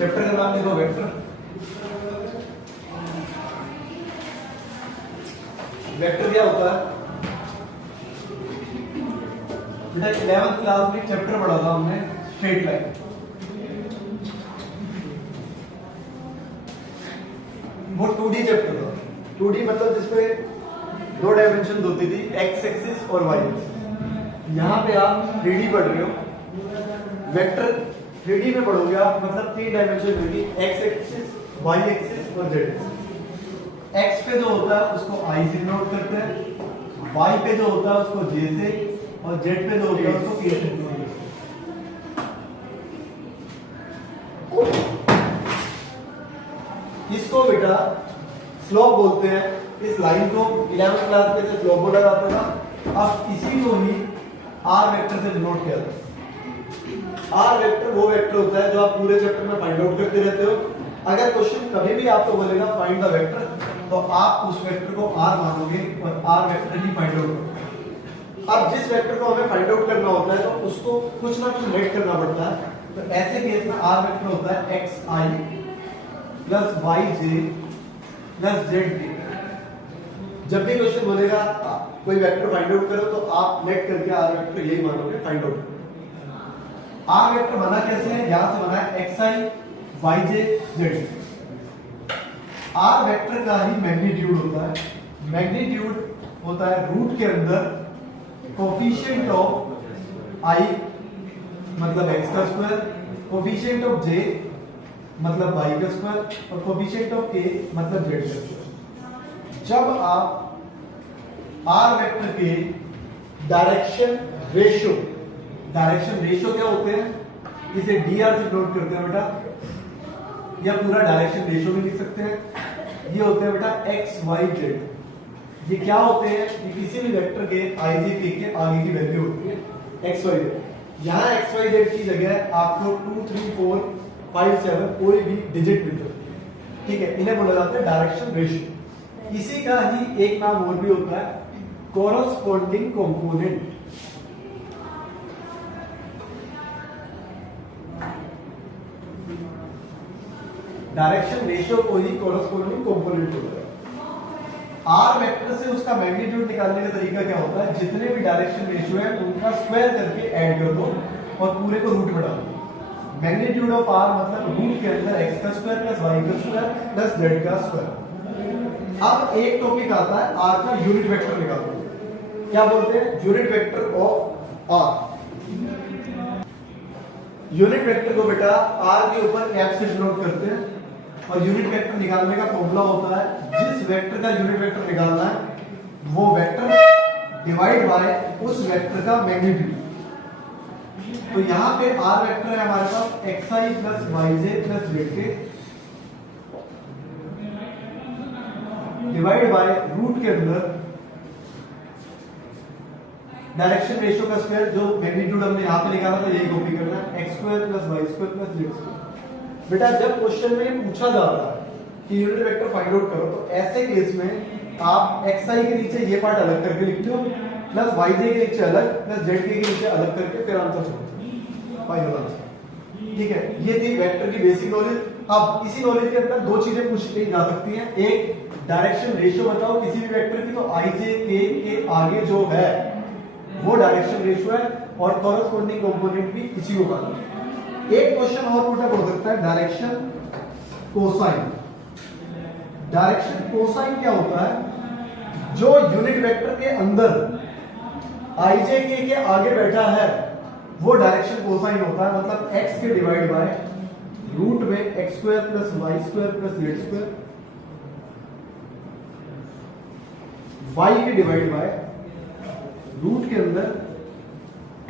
Chapter का नाम लिखो वेक्टर। वेक्टर क्या होता है बेटा? 11th क्लास में चैप्टर पढ़ा था हमने स्ट्रेट लाइन। वो 2D चैप्टर था। 2D मतलब जिसमें 2 डायमेंशन होती थी, एक्स एक्सिस और वाई एक्सिस। यहाँ पे आप 3D पढ़ रहे हो। वेक्टर 3D में पढ़ोगे आप, मतलब 3 डायमेंशन होगी, एक्स एक्सिस, वाई एक्सिस और जेड एक्सिस। एक्स पे जो होता है उसको आई से नोट करते हैं, वाई पे जो होता है उसको जे से, और जेड पे जो होता है उसको के से नोट करते हैं। इसको बेटा स्लोप बोलते हैं। इस लाइन को 11th क्लास में से स्लोप बोला जाता था। अब इसी को ही आर वेक्टर से डिनोट किया जाता है। आर वेक्टर वो वेक्टर होता है जो आप पूरे चैप्टर में फाइंड आउट करते रहते हो। अगर क्वेश्चन कभी भी आपको बोलेगा फाइंड द वेक्टर, तो आप उस वेक्टर को आर मानोगे और आर वेक्टर ही फाइंड आउट करोगे। अब जिस वेक्टर को हमें फाइंड आउट करना होता है तो उसको कुछ ना कुछ लेट करना पड़ता है। तो ऐसे केस में आर वेक्टर होता है X I plus Y J plus Z के। जब भी क्वेश्चन बोलेगा कोई वेक्टर फाइंड आउट करो, तो आप लेट करके आर वेक्टर यही मानोगे फाइंड आउट करो। आर वेक्टर बना कैसे है? यहां से बना है X I Y J Z. R vector का ही मैग्नीट्यूड होता है। मैग्नीट्यूड होता है रूट के अंदर कोफिशिएंट ऑफ आई मतलब एक्स का स्क्वायर, कोफिशिएंट ऑफ जे मतलब वाई का स्क्वायर, और कोफिशिएंट ऑफ के मतलब जेड का स्क्वायर। जब आप आर वेक्टर के डायरेक्शन रेशियो क्या होते हैं, इसे dr से प्लॉट करते हैं बेटा, या पूरा डायरेक्शन रेशियो भी लिख सकते हैं। ये होते हैं बेटा एक्स वाई जेड। ये क्या होते हैं? ये किसी भी वेक्टर के आई जे के आगे की वैल्यू होती है एक्स वाई जेड। यहाँ एक्स वाई जेड की जगह आपको 2 3 4 5 7 कोई भी डिजिट मिल सकती है, ठीक है। इन्हें बोला जाता है डायरेक्शन रेशियो। इसी का ही एक नाम और भी होता है कोरोस्पोंडिंग कंपोनेंट। डायरेक्शन रेशियो को ही कोरोस्पोंडिंग कंपोनेंट होता है। आर वेक्टर से उसका मैग्नीट्यूड निकालने का तरीका क्या होता है? जितने भी डायरेक्शन रेशियो है उनका स्क्वायर करके ऐड कर दो और पूरे को रूट में डाल दो। मैग्नीट्यूड ऑफ आर मतलब रूट के अंदर एक्स का स्क्वायर प्लस वाई का स्क्वायर प्लस जेड का स्क्वायर। अब एक टॉपिक आता है आर का यूनिट वेक्टर निकालना। क्या बोलते हैं? Unit vector of R. Unit vector को बेटा आर के ऊपर एफ से डिनोट करते हैं, और यूनिट वेक्टर निकालने का फॉर्मूला होता है जिस वेक्टर का यूनिट वेक्टर निकालना है वो वेक्टर डिवाइड बाय उस वेक्टर का मैग्नीट्यूड। तो यहाँ पे आर वेक्टर है हमारे पास X I plus Y J plus Z के डिवाइड बाय रूट के अंदर डायरेक्शन रेशियो का स्क्वायर, जो मैग्नीट्यूड हमने यहाँ पे निकाला था यही कॉपी करना है, X square plus Y square plus Z square. बेटा जब क्वेश्चन में पूछा जाता है कि यूनिट वेक्टर फाइंड आउट करो, तो ऐसे केस में आप एक्स आई के नीचे ये पार्ट अलग करके लिखते हो, प्लस वाई जे के नीचे अलग, प्लस जेड के नीचे अलग करके फिर आंसर छोड़ते फाइनल आंसर, ठीक है। ये थी वेक्टर की बेसिक नॉलेज। अब इसी नॉलेज के अंदर दो चीजें पूछी जा सकती हैं। एक, डायरेक्शन रेशियो बताओ किसी भी वेक्टर की, तो आई जे के आगे जो है वो डायरेक्शन रेशियो है, और कॉरेस्पॉन्डिंग कंपोनेंट भी इसी को कहते हैं। एक क्वेश्चन और पुटअप हो सकता है डायरेक्शन कोसाइन। डायरेक्शन कोसाइन क्या होता है? जो यूनिट वेक्टर के अंदर आई जे के आगे बैठा है वो डायरेक्शन कोसाइन होता है। मतलब एक्स के डिवाइड बाय रूट में X square plus Y square plus Z square, Y के डिवाइड बाय रूट के अंदर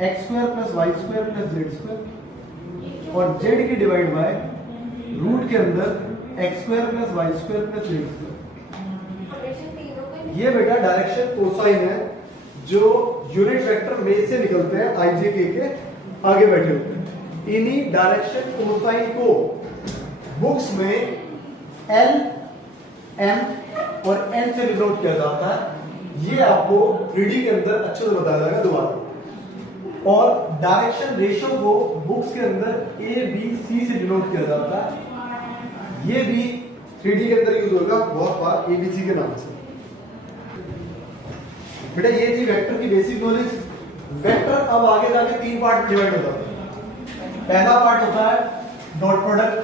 X square plus Y square plus Z square, और जेड के डिवाइड बाय रूट के अंदर X square plus Y square plus Z square. ये बेटा direction cosine है जो यूनिट वेक्टर में से निकलते हैं आई जे के आगे बैठे होते हैं। इन्हीं डायरेक्शन कोसाइन को बुक्स में एल एम और एन से डिनोट किया जाता है। ये आपको 3D के अंदर अच्छे से बताया जाएगा दोबारा। और डायरेक्शन रेशियो को बुक्स के अंदर ए बी सी से डिनोट किया जाता है। ये भी 3D के अंदर यूज होगा बहुत बार एबीसी के नाम से। बेटा ये थी वेक्टर की बेसिक नॉलेज। वेक्टर अब आगे जाके 3 पार्ट डिवाइड हो जाते हैं। पहला पार्ट होता है डॉट प्रोडक्ट,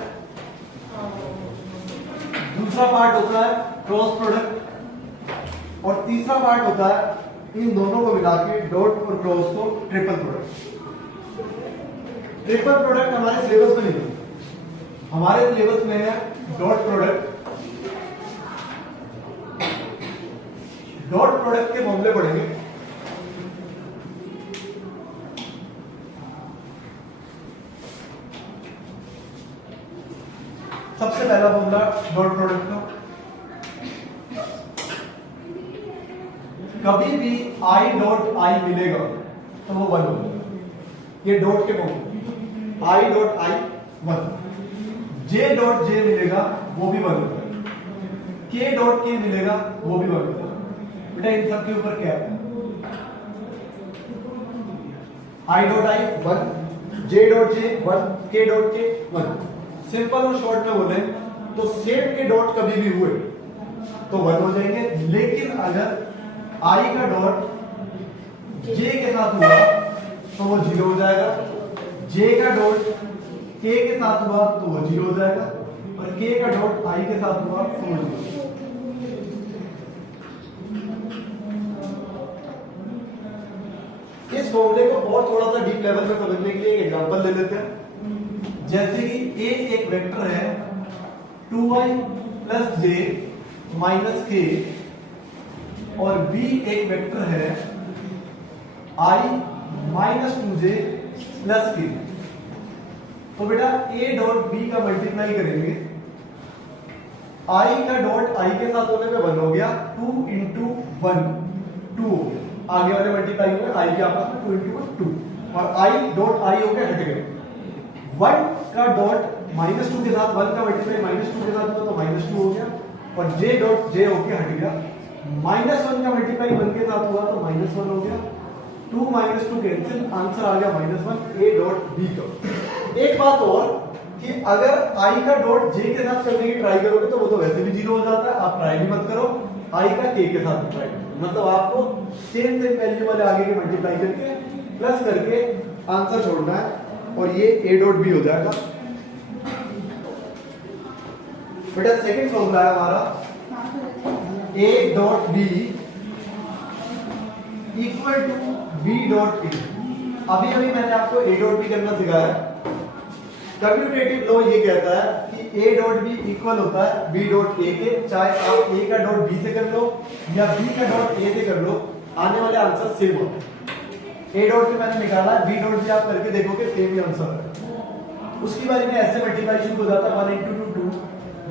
दूसरा पार्ट होता है क्रॉस प्रोडक्ट और तीसरा पार्ट होता है इन दोनों को मिला के डॉट और क्रॉस को ट्रिपल प्रोडक्ट। ट्रिपल प्रोडक्ट हमारे सिलेबस में नहीं है, हमारे सिलेबस में है डॉट प्रोडक्ट। डॉट प्रोडक्ट के फॉर्मूले पढ़ेंगे। सबसे पहला फॉर्मूला डॉट प्रोडक्ट का, कभी भी आई डॉट आई मिलेगा तो वो 1 होगा। ये डॉट के फॉर्मूले, I dot I 1, J dot J मिलेगा वो भी 1 होगा, के डॉट के मिलेगा वो भी 1 होगा। बेटा इन सब के ऊपर क्या है? I dot I 1, J dot J 1, के डॉट के 1। सिंपल और शॉर्ट में बोले तो सेम के डॉट कभी भी हुए तो 1 हो जाएंगे, लेकिन अगर आई का डॉट जे के साथ हुआ तो वो 0 हो जाएगा, जे का डॉट के के साथ हुआ तो वो 0 हो जाएगा और के का डॉट आई के साथ हुआ तो वो 0। इस फॉर्मूले को और थोड़ा सा डीप लेवल में समझने के लिए एक एग्जांपल ले लेते हैं। जैसे कि ए एक वेक्टर है 2i + j - k और b एक वेक्टर है i - 2j + k। तो बेटा a डॉट b का मल्टीप्लाई करेंगे, i का डॉट i के साथ होने पे 1 हो गया, 2 × 1 2 हो गया, आगे वाले मल्टीप्लाई हुए i के आपस में 2 × 1 2 और i डॉट i हो गया, हट गए। 1 का डॉट -2 के साथ 1 का मल्टीप्लाई -2 के साथ हुआ तो -2 हो गया और j डॉट j होके हट गया। -1 का मल्टीप्लाई 1 के साथ हुआ तो -1 हो गया, 2 - 2 कैंसिल, आंसर आ गया -1 a डॉट b का। एक बात और कि अगर i का डॉट j के साथ करने की ट्राई करोगे तो वो तो वैसे भी 0 हो जाता है, आप ट्राई भी मत करो। i का k के साथ ट्राई करो, मतलब आपको सेम वैल्यू वाले आगे के मल्टीप्लाई करके प्लस करके आंसर छोड़ना है और ये a डॉट b हो जाएगा। बेटा सेकंड फॉर्मूला है हमारा a dot b equal to b dot a। अभी मैंने आपको a डॉट b करना सिखाया। कम्यूटेटिव लॉ ये कहता है कि a डॉट b इक्वल होता है b डॉट a के, चाहे आप a का डॉट b से कर लो या b का डॉट a से कर लो, आने वाले आंसर सेम होते हैं। a डॉट भी मैंने निकाला, b डॉट भी आप करके देखोगे सेम ही आंसर है। उसकी बारे में ऐसे मल्टीप्लाई शुरू हो जाता है 1 × 2 2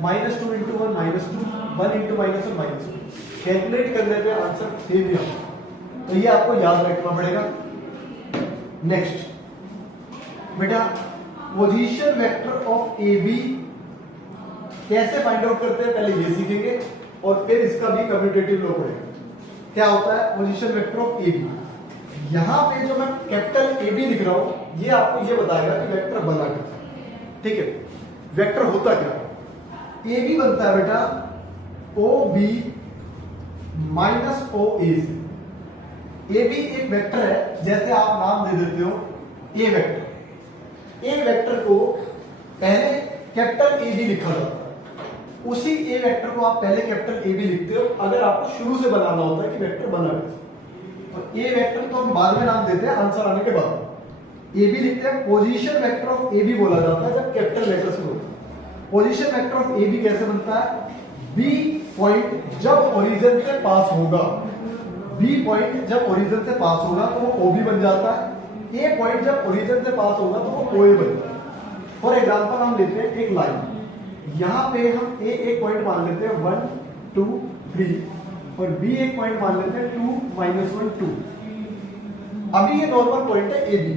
-2 × 1 -2 1 × -1 -2। कैलकुलेट करने पे आंसर सेम ही आता है, तो ये आपको याद रखना पड़ेगा। नेक्स्ट बेटा position vector of A B कैसे फाइंड आउट करते हैं पहले ये सीखेंगे और फिर इसका भी कम्यूटेटिव लॉ पढ़ेंगे। क्या होता है position vector of A B? यहां पे जो मैं कैपिटल ए बी लिख रहा हूं ये आपको ये बताएगा कि वेक्टर बना क्या। ठीक है, वेक्टर होता क्या? ए बी बनता है बेटा ओ बी माइनस ओ ए से। ए बी एक वेक्टर है, जैसे आप नाम दे देते हो ए वेक्टर। ए वेक्टर को पहले कैपिटल ए बी लिखा जाता है, उसी ए वेक्टर को आप पहले कैपिटल ए बी लिखते हो अगर आपको शुरू से बनाना होता है कि वेक्टर बना कैसे। तो ए वेक्टर को हम बाद में नाम देते हैं आंसर आने के बाद। ए बी लिखते हैं, position vector of A B बोला जाता है जब कैपिटल लेटर से होता है। Position vector of A B कैसे बनता है? बी पॉइंट जब ओरिजिन से पास होगा, बी पॉइंट जब ओरिजिन से पास होगा तो वो ओ बी बन जाता है। ए पॉइंट जब ओरिजिन से पास होगा तो वो ओ ए बन जाता है। फॉर एग्जांपल हम लेते हैं एक लाइन, यहां पे हम ए एक पॉइंट मान लेते हैं 1 2 3 और बी एक पॉइंट मान लेते हैं 2 -1 2। अभी ये नॉर्मल पॉइंट है ए बी।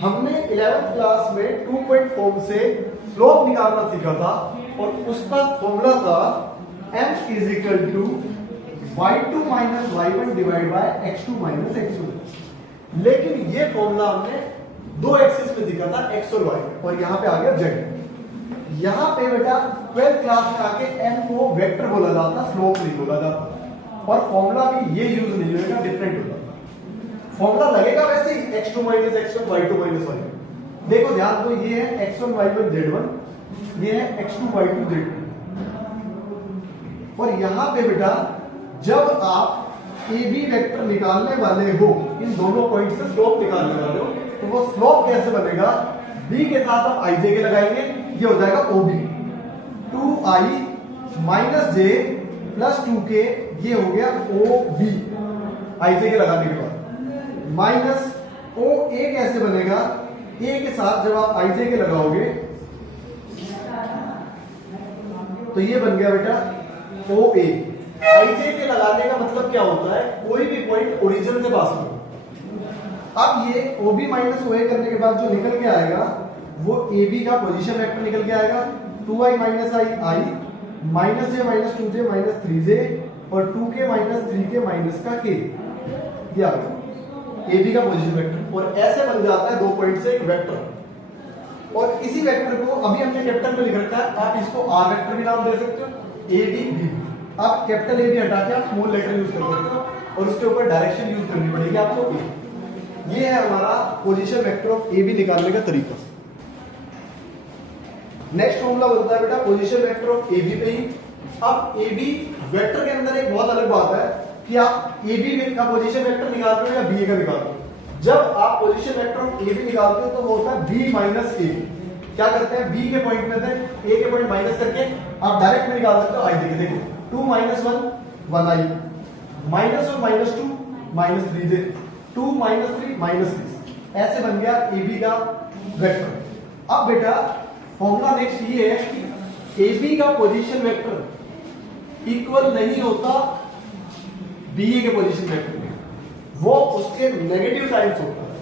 हमने 11th क्लास में 2 पॉइंट फॉर्म से स्लोप निकालना सीखा था और उसका फॉर्मूला था m = y2 - y1 / x2 - x1। लेकिन ये फॉर्मूला हमने दो एक्सिस में दिखा था, एक्स और वाई, और यहाँ पे आ गया जेड। यहाँ पे बेटा 12th क्लास में आके m को वेक्टर बोला जाता, स्लोप नहीं बोला जाता, और फॉर्मूला भी ये यूज नहीं होगा, डिफरेंट होगा। फॉर्मूला लगेगा वैसे ही x2 minus x1 y2 minus y1। देखो ध्यान दो, ये है x1 y1 z1, ये है x2 y2 z2। और यहाँ पे बेटा जब आप ए बी वेक्टर निकालने वाले हो, इन दोनों पॉइंट से स्लोप निकालने वाले हो, तो वो स्लोप कैसे बनेगा? b के साथ आप i j के लगाएंगे, ये हो जाएगा OB, 2i minus j plus 2k, ये हो गया OB i j के लगाने के बाद। माइनस OA कैसे बनेगा? a के साथ जब आप i j के लगाओगे तो ये बन गया बेटा OA। i j के लगाने का मतलब क्या होता है? कोई भी पॉइंट ओरिजिन से पास करो। अब ये OB माइनस OA करने के बाद जो निकल के आएगा वो AB का पोजीशन वेक्टर निकल के आएगा, 2i minus i minus j minus 2j minus 3j और 2k माइनस 3k माइनस का k, ये आ गया AB का पोजीशन वेक्टर। और ऐसे बन जाता है दो पॉइंट से एक वेक्टर। और इसी वेक्टर को अभी हमने कैपिटल में लिख रखा है, आप इसको R वेक्टर भी नाम दे सकते हो, AD। आप कैपिटल AB हटा के आप स्मॉल लेटर यूज कर सकते हो, और उसके ऊपर डायरेक्शन यूज करनी पड़ेगी आपको A। ये है हमारा पोजीशन वेक्टर ऑफ AB निकालने का तरीका। नेक्स्ट फॉर्मूला बनता है बेटा पोजीशन वेक्टर ऑफ AB पे ही। अब AB वेक्टर के अंदर एक बहुत अलग बात है कि आप AB का पोजीशन वेक्टर निकालते हो या BA का निकालते हो। जब आप पोजीशन वेक्टर ऑफ AB निकालते हो तो वो होता है B माइनस A। क्या करते हैं? B के पॉइंट में से A के पॉइंट माइनस करके आप डायरेक्ट में निकाल सकते हो। I देखो 2 minus 1 1i minus 1 minus 2 minus 3j 2 minus 3 minus 6, ऐसे बन गया AB का वेक्टर। अब बेटा फॉर्मूला नेक्स्ट ये है कि AB का पोजीशन वेक्टर इक्वल नहीं होता BA के पोजीशन वेक्टर में, वो उसके नेगेटिव टाइम्स होता है।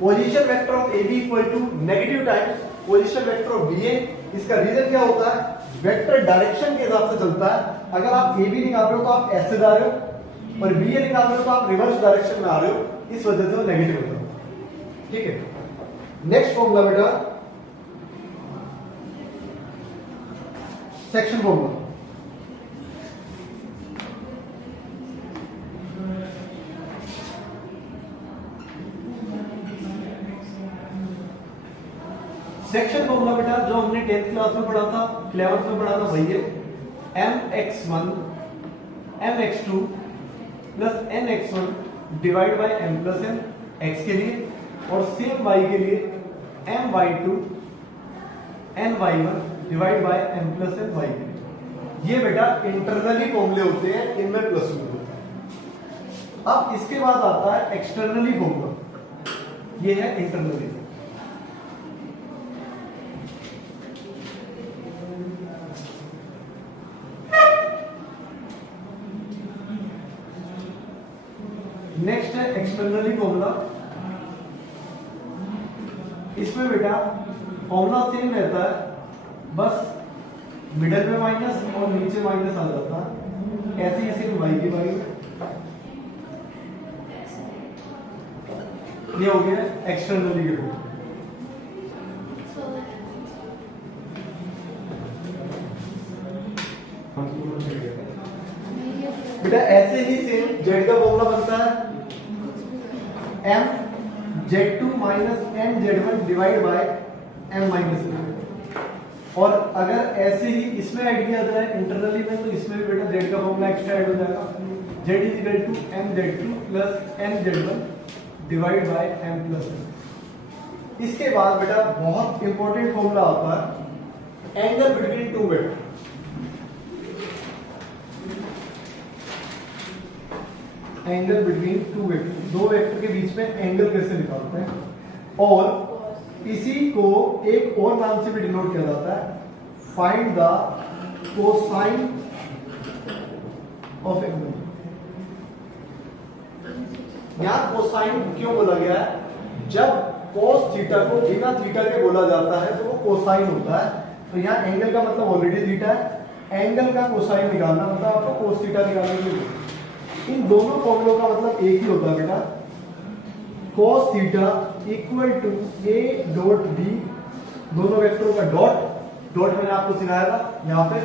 Position vector of AB equal to negative times position vector of BA। इसका रीजन क्या होता है? वेक्टर डायरेक्शन के हिसाब से चलता है। अगर आप AB निकाल रहे हो तो आप ऐसे जा रहे हो, और BA निकाल रहे हो तो आप रिवर्स डायरेक्शन में आ रहे हो, इस वजह से वो नेगेटिव होता है। ठीक है, नेक्स्ट फॉर्मूला बेटा सेक्शन फॉर्मूला। सेक्शन फॉर्मूला बेटा जो हमने 10th क्लास में पढ़ा था, 11th में पढ़ा था, वही है mx1 mx2 plus nx1 divide by m plus n x के लिए, और सेम y के लिए my2 ny1 divide by m plus n y के लिए। ये बेटा इंटरनली फॉर्मूले होते हैं, इनमें प्लस होता है। अब इसके बाद आता है एक्सटर्नली फॉर्मूला, ये है इंटरनली। नेक्स्ट है एक्सटर्नली फॉर्मूला। इसमें बेटा फॉर्मूला सेम रहता है, बस मिडल में माइनस और नीचे माइनस आ जाता है। ऐसे ही सिर्फ y की बारी में ये हो गया एक्सटर्नली के फॉर्मूला। बेटा ऐसे ही सेम z का फॉर्मूला बनता है m z2 minus n z1 divide by m minus n। और अगर ऐसे ही इसमें ऐड किया जाए इंटरनली में, तो इसमें भी बेटा z का फॉर्मूला एक्स्ट्रा ऐड हो जाएगा, z is equal to m z2 plus n z1 divide by m plus n। इसके बाद बेटा बहुत इंपॉर्टेंट फॉर्मूला आता है angle between two vector. Angle between two vector, दो वेक्टर के बीच में एंगल कैसे निकालते हैं, और इसी को एक और नाम से भी डिनोट किया जाता है, find the cosine of angle. यहां कोसाइन क्यों बोला गया है? जब कोस थीटा को बिना थीटा के बोला जाता है तो वो कोसाइन होता है। तो यहाँ एंगल का मतलब ऑलरेडी थीटा है, एंगल का कोसाइन निकालना मतलब आपको कोस थीटा निकालने के लिए। इन दोनों फॉर्मूलों का मतलब एक ही होता है बेटा, cos theta equal to a dot b, दोनों वेक्टरों का डॉट मैंने आपको सिखाया था यहां पे,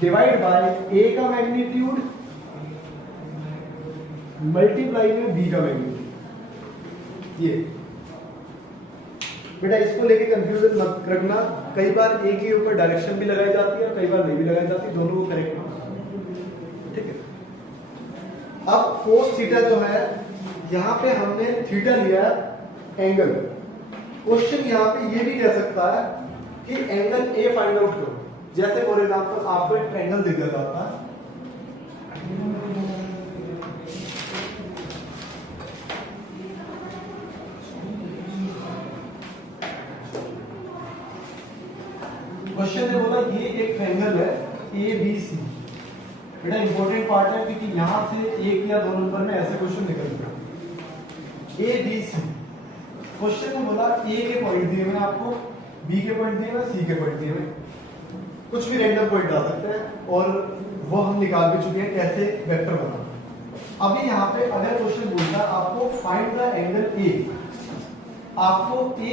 डिवाइड बाय a का मैग्नीट्यूड मल्टीप्लाई में b का मैग्नीट्यूड। ये बेटा इसको लेके कंफ्यूजन मत रखना, कई बार एक ही ऊपर डायरेक्शन भी लगाई जाती है और कई बार नहीं भी लगाई जाती, दोनों को करेक्ट करना, ठीक है। अब cos थीटा जो है यहां पे हमने थीटा लिया एंगल, क्वेश्चन यहां पे ये भी कह सकता है कि एंगल ए फाइंड आउट करो, जैसे फॉर एग्जांपल आपको एक ट्रायंगल दे दिया जाता है, क्वेश्चन ने बोला ये एक ट्रायंगल है ए बी सी। बेटा इंपॉर्टेंट पार्ट है क्योंकि यहां से एक या दो नंबर में ऐसे क्वेश्चन निकलते हैं। ए बी सी क्वेश्चन ने बोला ए के पॉइंट दिए हुए आपको, बी के पॉइंट दिए हुए, सी के पॉइंट दिए हुए, कुछ भी रैंडम पॉइंट डाल सकते हैं और वो हम निकाल भी चुके हैं कैसे वेक्टर बनाना। अभी यहाँ पे अगर क्वेश्चन बोलता है आपको फाइंड द एंगल ए, आपको ए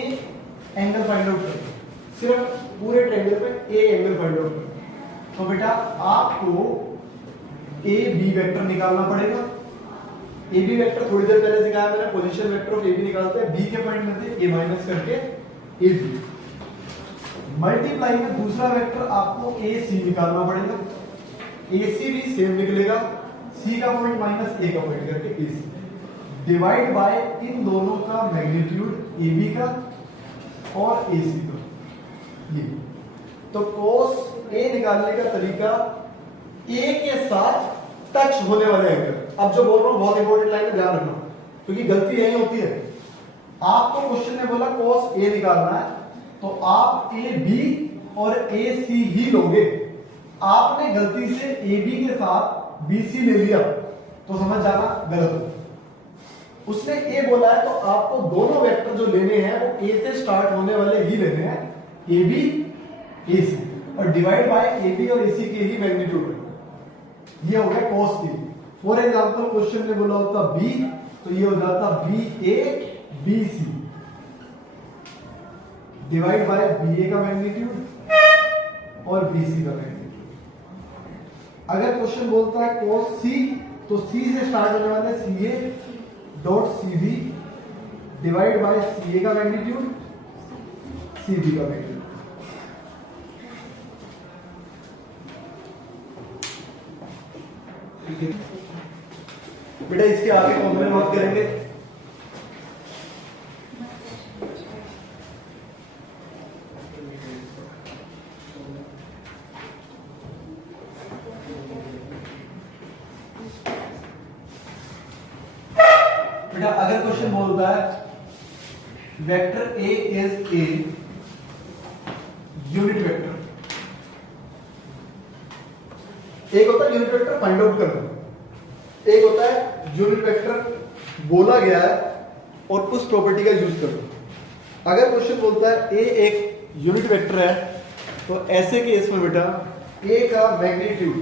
एंगल फाइंड आउट करना, सिर्फ पूरे ट्रायंगल में ए एंगल फाइंड आउट करना, तो बेटा आपको ए बी वेक्टर निकालना पड़ेगा। ए बी वेक्टर थोड़ी देर पहले सिखाया मैंने, position vector of A B निकालते हैं, बी के पॉइंट में से ए माइनस करके ए बी, मल्टीप्लाई में दूसरा वेक्टर आपको ए सी निकालना पड़ेगा, ए सी भी सेम निकलेगा, सी का पॉइंट माइनस ए का पॉइंट करके ए सी, डिवाइड बाय इन दोनों का मैग्नीट्यूड ए बी का और ए सी का। ये तो cos ए निकालने का तरीका ए के साथ टच होने वाले एंगल। अब जो बोल रहा हूं बहुत इंपॉर्टेंट लाइन है, ध्यान रखना क्योंकि गलती यही होती है। आपको क्वेश्चन ने बोला cos ए निकालना है तो आप ए बी और ए सी ही लोगे, आपने गलती से ए बी के साथ बी सी ले लिया तो समझ जाना गलत। उसने ए बोला है तो आपको दोनों वेक्टर जो लेने हैं वो ए से स्टार्ट होने वाले ही लेने हैं, ए बी ए सी, और डिवाइड बाय ए बी और ए सी के ही मैग्नीट्यूड। ये हो गया cos A. For example question ने बोला होता बी तो ये हो जाता B A B C, divide by B A का मैग्नीट्यूड और बी सी का मैग्नीट्यूड। अगर क्वेश्चन बोलता है cos सी तो सी से स्टार्ट होने वाले C A dot C B, divide by C A का मैग्नीट्यूड सी बी का मैग्नीट्यूड। बेटा इसके आगे कॉम्प्लेमेंट बात करेंगे। बेटा अगर क्वेश्चन बोलता है vector A is a unit vector, एक होता है यूनिट वेक्टर फाइंड आउट करना, एक होता है यूनिट वेक्टर बोला गया है और उस प्रॉपर्टी का यूज करना। अगर क्वेश्चन बोलता है ए एक यूनिट वेक्टर है तो ऐसे केस में बेटा ए का मैग्नीट्यूड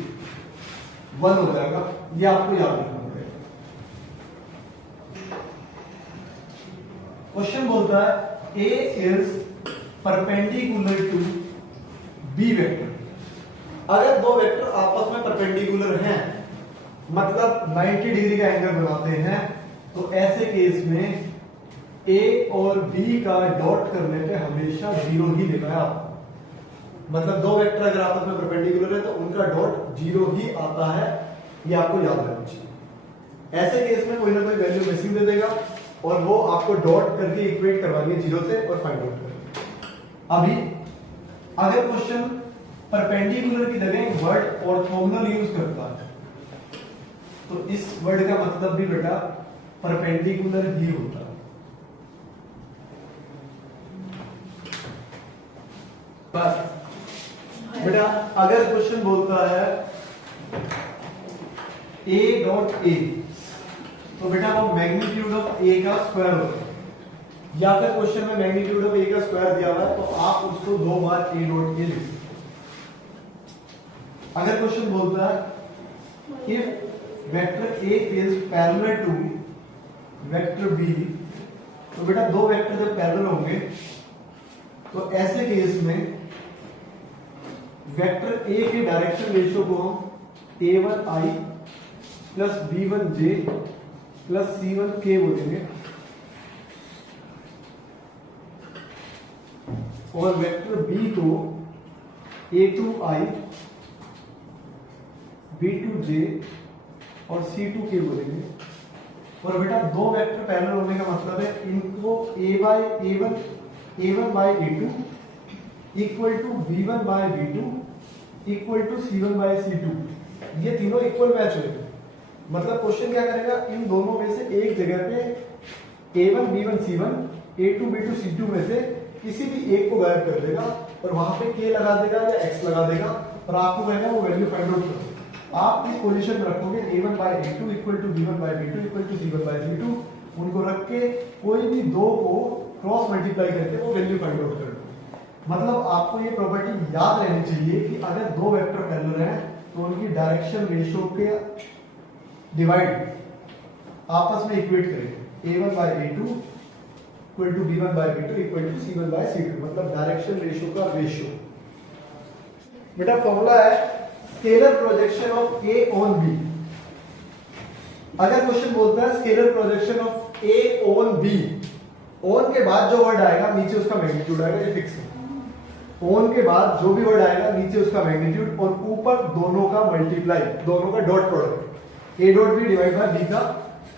1 हो जाएगा, ये आपको याद रखना पड़ेगा। क्वेश्चन बोलता है A is perpendicular to B vector. अगर दो वेक्टर आपस में परपेंडिकुलर हैं, मतलब 90 डिग्री का एंगल बनाते हैं, तो ऐसे केस में ए और बी का डॉट करने पे हमेशा 0 ही लिखा है आपको। मतलब दो वेक्टर अगर आपस में परपेंडिकुलर है तो उनका डॉट 0 ही आता है, ये आपको याद रखना चाहिए। ऐसे केस में कोई ना कोई वैल्यू मिसिंग दे देगा और वो आपको डॉट करके इक्वेट करवाएंगे 0 से और फाइंड आउट करेंगे। अभी अगर क्वेश्चन परपेंडिकुलर की जगह वर्ड ऑर्थोगोनल यूज करता है तो इस वर्ड का मतलब भी बेटा परपेंडिकुलर ही होता है। बस बेटा अगर क्वेश्चन बोलता है a डॉट ए तो बेटा वो मैग्नीट्यूड ऑफ a का स्क्वायर होता है, या फिर क्वेश्चन में मैग्नीट्यूड ऑफ a का स्क्वायर दिया हुआ है तो आप उसको 2 बार a डॉट ए लिख सकते। अगर क्वेश्चन बोलता है if vector a is parallel to vector b तो बेटा दो वेक्टर जब पैरेलल होंगे तो ऐसे केस में वेक्टर ए के डायरेक्शन रेशियो को हम a1i plus b1j plus c1k बोलेंगे और वेक्टर बी को a2i b2j और c2k बोलेंगे। और बेटा दो वेक्टर पैरेलल होने का मतलब है इनको a1 by a2 equal to b1 by b2 equal to c1 by c2, ये तीनों इक्वल मैच होंगे। मतलब क्वेश्चन क्या करेगा, इन दोनों में से एक जगह पे a1 b1 c1 a2 b2 c2 में से किसी भी एक को गायब कर देगा और वहां पे k लगा देगा या x लगा देगा और आपको कहेगा वो वैल्यू फाइंड आउट करो। आप इस पोजीशन में रखोगे a1 by a2 equal to b1 by b2 equal to c1 by c2, उनको रख के कोई भी दो को क्रॉस मल्टीप्लाई करके वो वैल्यू फाइंड आउट कर दो। मतलब आपको ये प्रॉपर्टी याद रहनी चाहिए कि अगर दो वेक्टर पैरेलल हैं तो उनकी डायरेक्शन रेशियो के डिवाइड आपस में इक्वेट करें a1 by a2 equal to b1 by b2 equal to c1 by c2, मतलब डायरेक्शन रेशियो का रेशियो। बेटा फॉर्मूला है scalar projection of a on b। अगर क्वेश्चन बोलता है scalar projection of a on b, on के बाद जो वर्ड आएगा नीचे उसका मैग्नीट्यूड आएगा, ये फिक्स है। ऑन के बाद जो भी वर्ड आएगा नीचे उसका मैग्नीट्यूड और ऊपर दोनों का मल्टीप्लाई, दोनों का dot product, a dot b divide by b का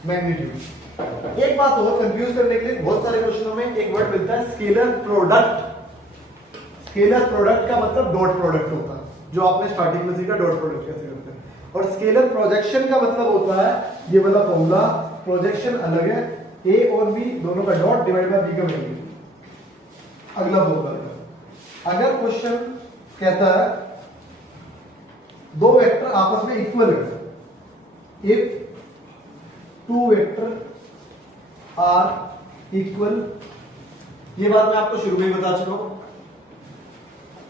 मैग्नीट्यूड। एक बात और कंफ्यूज करने के लिए बहुत सारे क्वेश्चनों में एक वर्ड मिलता है स्केलर प्रोडक्ट। स्केलर प्रोडक्ट का मतलब डॉट प्रोडक्ट होता है, जो आपने स्टार्टिंग में सीखा डॉट प्रोडक्ट कैसे करते हैं। और स्केलर प्रोजेक्शन का मतलब होता है ये वाला फॉर्मूला, प्रोजेक्शन अलग है, a और b दोनों का डॉट डिवाइड बाय b का मैग्नीट्यूड। अगला फॉर्मूला, अगर क्वेश्चन कहता है दो वेक्टर आपस में इक्वल है, if two vector are equal, ये बात मैं आपको शुरू में ही बता चुका हूं।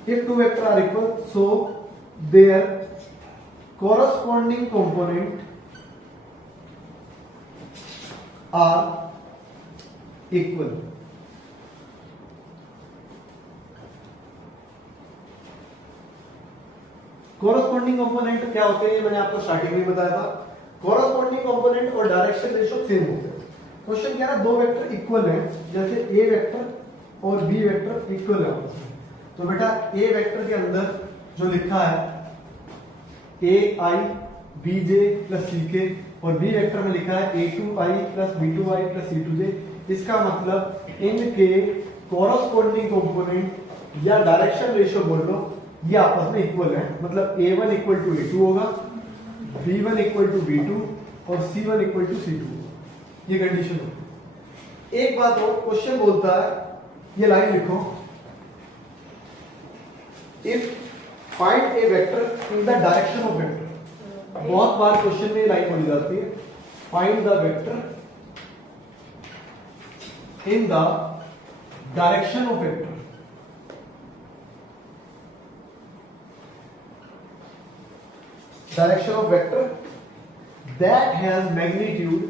If two vector are equal so there corresponding component are equal। Corresponding component क्या होते हैं, मैंने आपको स्टार्टिंग में बताया था। कॉरस्पॉन्डिंग कंपोनेंट और डायरेक्शन रेशियो सेम होते हैं। क्वेश्चन क्या है, दो वेक्टर इक्वल हैं, जैसे ए वेक्टर और बी वेक्टर इक्वल है आपस में। तो बेटा ए वेक्टर के अंदर जो लिखा है ए आई बी जे प्लस सी के, और बी वेक्टर में लिखा है A two I plus B two I plus C two J, इसका मतलब इनके कॉरस्पॉन्डिंग कंपोनेंट या डायरेक्शन रेशियो बोल लो, ये आपस में इक्वल है। मतलब a1 इक्वल टू a2 होगा, b1 इक्वल टू b2 और c1 इक्वल टू c2, ये कंडीशन होती है। एक बात और, क्वेश्चन बोलता है, ये लाइन लिखो, if find A vector in the direction of vector. बहुत बार क्वेश्चन में लाइन बोली जाती है, find the vector in the direction of vector. Direction of vector that has magnitude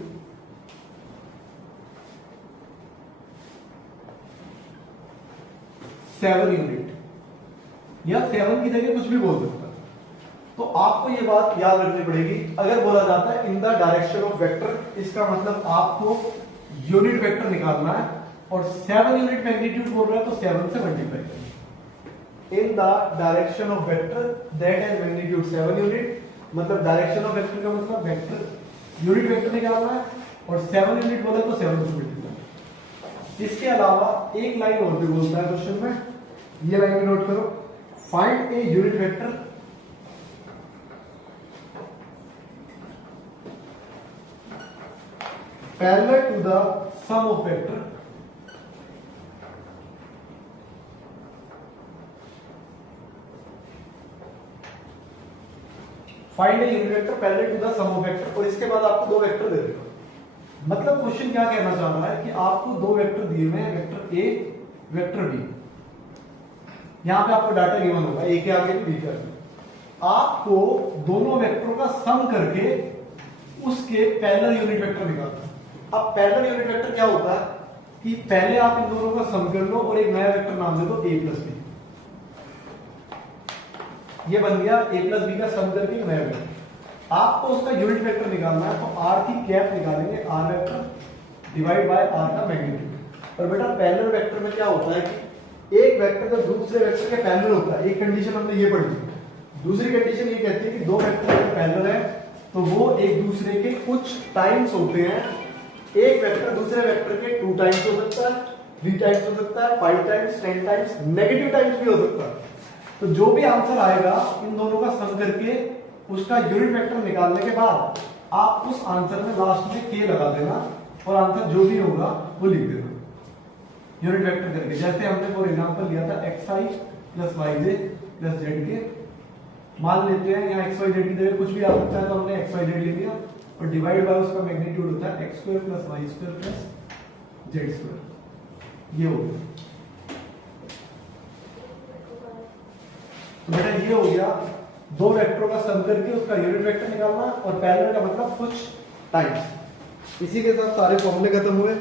7 unit, या 7 की जगह कुछ भी बोल सकता है। तो आपको ये बात याद रखनी पड़ेगी। अगर बोला जाता है in the direction of vector, इसका मतलब आपको यूनिट वेक्टर निकालना है और 7 यूनिट मैग्नीट्यूड बोल रहा है तो 7 से मल्टीप्लाई करना। In the direction of vector that has magnitude 7 unit, मतलब डायरेक्शन ऑफ वेक्टर का मतलब वेक्टर यूनिट वेक्टर निकालना है और 7 यूनिट बोले तो 7 से मल्टीप्लाई। इसके अलावा एक लाइन और भी बोलता है क्वेश्चन में, ये लाइन में नोट करो, find a unit vector parallel to the sum of vector find a unit vector parallel to the sum of vector. और इसके बाद आपको दो वेक्टर दे देगा। मतलब क्वेश्चन क्या कहना चाह रहा है कि आपको दो वेक्टर दिए हुए हैं, वेक्टर ए वेक्टर बी। यहां पे आपको डाटा गिवन होगा, ए के आगे बी के आगे। आपको दोनों वेक्टरों का सम करके उसके पैरेलल यूनिट वेक्टर निकालना है। अब पैरेलल यूनिट वेक्टर क्या होता है, कि पहले आप इन दोनों का सम कर लो और एक नया वेक्टर नाम दे दो a प्लस बी। ये बन गया a प्लस बी का सम करके एक नया वेक्टर। आपको उसका यूनिट वेक्टर निकालना है, तो r की कैप निकालेंगे, r vector divide bye r का मैग्नीट्यूड। और बेटा पैरेलल वेक्टर में क्या होता है कि एक वेक्टर जब दूसरे वेक्टर के पैरेलल होता है, एक कंडीशन हमने ये पढ़ी। दूसरी कंडीशन ये कहती है कि दो वेक्टर अगर पैरेलल है तो वो एक दूसरे के कुछ टाइम्स होते हैं। एक वेक्टर दूसरे वेक्टर के 2 टाइम्स हो सकता है, 3 टाइम्स हो सकता है, 5 टाइम्स, 10 टाइम्स, नेगेटिव टाइम्स भी हो सकता है। तो जो भी आंसर आएगा इन दोनों का सम करके उसका यूनिट वेक्टर निकालने के बाद आप उस आंसर में लास्ट में k लगा देना और आंसर जो भी होगा वो लिख देना यूनिट वेक्टर करके। जैसे हमने फॉर एग्जांपल लिया था xi plus yj plus zk। मान लेते हैं यहाँ xy z की जगह कुछ भी आ सकता है, तो हमने xy z ले लिया और डिवाइड बाय उसका मैग्नीट्यूड होता है x square plus y square plus z square. ये हो गया। तो बेटा ये हो गया दो वेक्टरों का सम करके उसका यूनिट वेक्टर निकालना, और पैरेलल का मतलब कुछ टाइम्स। इसी के साथ सारे फॉर्मूले खत्म हुए।